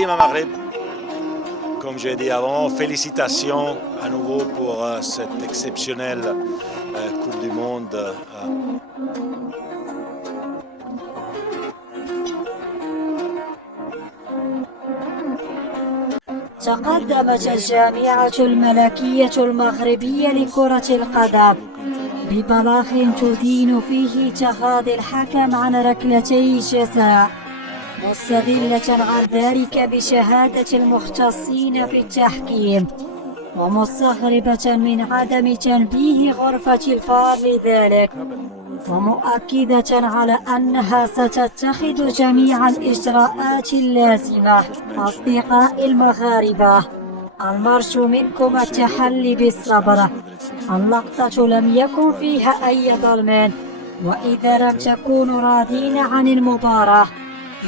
Dima Maghreb. Comme j'ai dit avant, félicitations à nouveau pour cette exceptionnelle Coupe du Monde. تقدمت الجامعة الملكية المغربية لكرة القدم ببلاغ تدين فيه اتخاذ الحكم عن ركلتي جزاء، مستدلة عن ذلك بشهادة المختصين في التحكيم، ومستغربة من عدم تنبيه غرفة الفار لذلك، ومؤكدة على أنها ستتخذ جميع الإجراءات اللازمة. أصدقائي المغاربة، المرجو منكم التحلي بالصبر. اللقطة لم يكن فيها أي ظلم، وإذا لم تكونوا راضين عن المباراة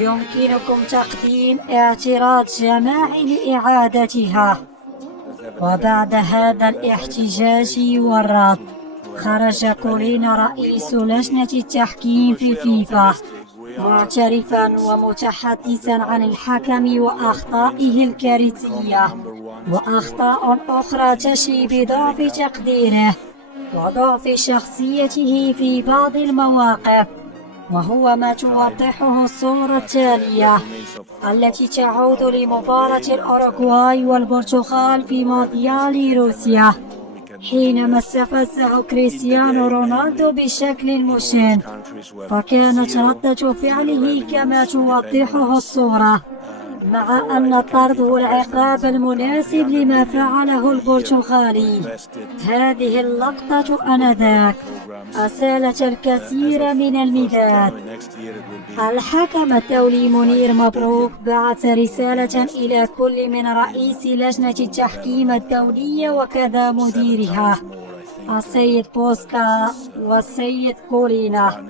يمكنكم تقديم اعتراض جماعي لإعادتها. وبعد هذا الاحتجاج والرد خرج كولين رئيس لجنة التحكيم في فيفا معترفا ومتحدثا عن الحكم وأخطائه الكارثية، وأخطاء أخرى تشي بضعف تقديره وضعف شخصيته في بعض المواقف، وهو ما توضحه الصورة التالية التي تعود لمباراة الأوروغواي والبرتغال في مونديال روسيا، حينما استفزه كريستيانو رونالدو بشكل مشين، فكانت ردة فعله كما توضحه الصورة، مع أن الطرد هو العقاب المناسب لما فعله البرتغالي. هذه اللقطة آنذاك أسالت الكثير من المداد. الحكم الدولي منير مبروك بعث رسالة إلى كل من رئيس لجنة التحكيم الدولية وكذا مديرها السيد بوسكا والسيد كولينا